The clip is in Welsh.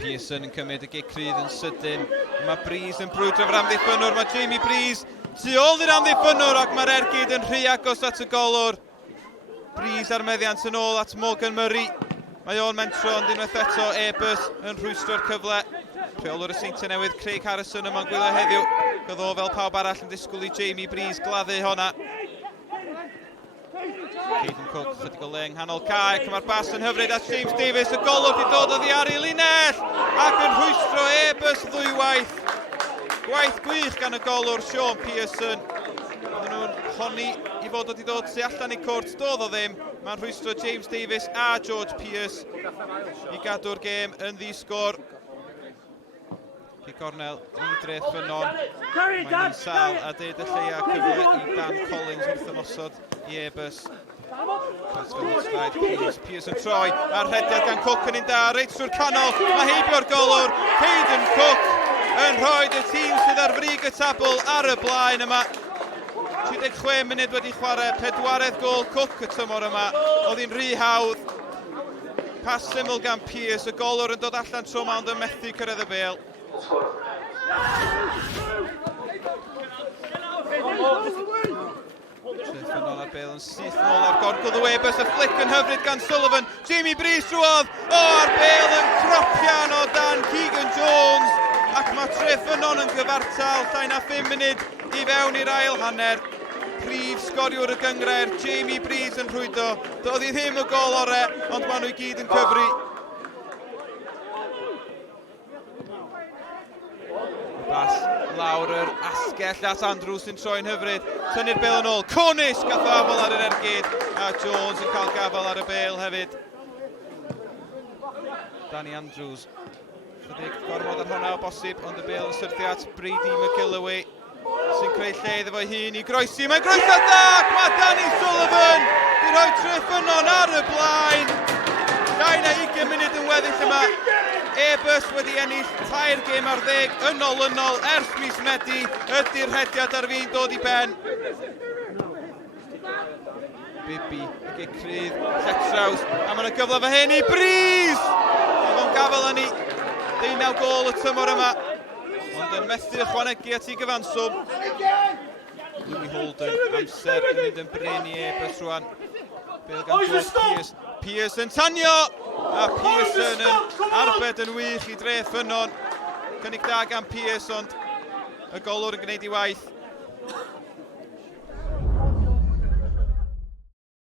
Pearson yn cymryd y gicrydd yn sydyn. Mae Breeze yn brwydro fyr amddiffynwr. Mae Jamie Breeze tu ôl i'r amddiffynwr ac mae'r ergyd yn rhy agos at y golwr. Breeze ar meddiant yn ôl at Morgan Murray. Mae o'n mentro ond unwaith eto Airbus yn rhwystro'r cyfle. Rheolwr y Seintiau Newydd Craig Harrison yma'n gwylio heddiw. Gyda o fel pawb arall yn disgwyl i Jamie Breeze gladdu honna. Caden Cook, chydig o le yng nghanol cae, ac mae'r bas yn hyfryd at James Davies, y golwg wedi dod oddi ar ei linell, ac yn rhwystro Airbus ddwywaith. Gwaith gwych gan y golwr Sean Pearson. Oedden nhw'n honni i fod wedi dod tu allan i cwrt, doedd o ddim. Mae'n rhwystro James Davies a George Pearce i gadw'r gêm yn ddisgwr. Cornel i Treffynnon. Mae'n sal a deud y lleia cyfle i Dan Collins wrth ymosod i Airbus. Pearce yn troi a'r rhediad gan Cook yn un da, reit trwy'r canol. Mae heibio'r golwr, Caden Cook yn rhoi y tîm sydd ar frig y tabl ar y blaen yma. 36 munud wedi chwarae, 4 gol Cook y tymor yma. Oedd hi'n rhy hawdd. Pas syml gan Pearce, y golwr yn dod allan tro ma ond yn methu cyrraedd y bêl. Treffynnon ar bêl yn syth nôl ar gorgwdd o Airbus, y flic yn hyfryd gan Sullivan. Jamie Breeze drwodd, ar bêl yn cropian o dan Keegan Jones. Ac mae Treffynnon yn gyfartal, llai na 5 munud i fewn i'r ail hanner. Prif sgoriwr y gyngred, Jamie Breeze yn rhwydo. Doedd hi ddim y gol ore, ond maen nhw i gyd yn cyfri. Bas lawr yr asgell at Andrews sy'n troi'n hyfryd. Tynnu'r bêl yn ôl. Cornish gath o afol ar yr ergyd. A Jones yn cael gafel ar y bêl hefyd. Danny Andrews. Chydig gormod ar hwnna o bosib, ond y bêl yn syrthio at Brady McGilloway sy'n creu lle iddo fo'i hun i groesi. Mae'n groeso da! Mae Danny Sullivan di rhoi Treffynnon ar y blaen. Llai na 20 munud yn weddill yma. Airbus wedi ennill 3 gêm ar 10 yn olynol ers mis Medi. Ydy'r hediad ar fi'n dod i ben. Bibi, y gicrydd, Lletraws, a mae'n gyfle fe hyn i Breeze! Oedd o'n gafel yn 19 gol y tymor yma. Ond yn methu ychwanegu at ei gyfanswm. Louis Holden, amser yn mynd yn brin i Airbus rwan. Bêl gan George Pearce. Pearce yn tanio! A Pearson yn arbed yn wych i Treffynnon. Cynnig da gan Pearce, ond y golwr yn gwneud ei waith.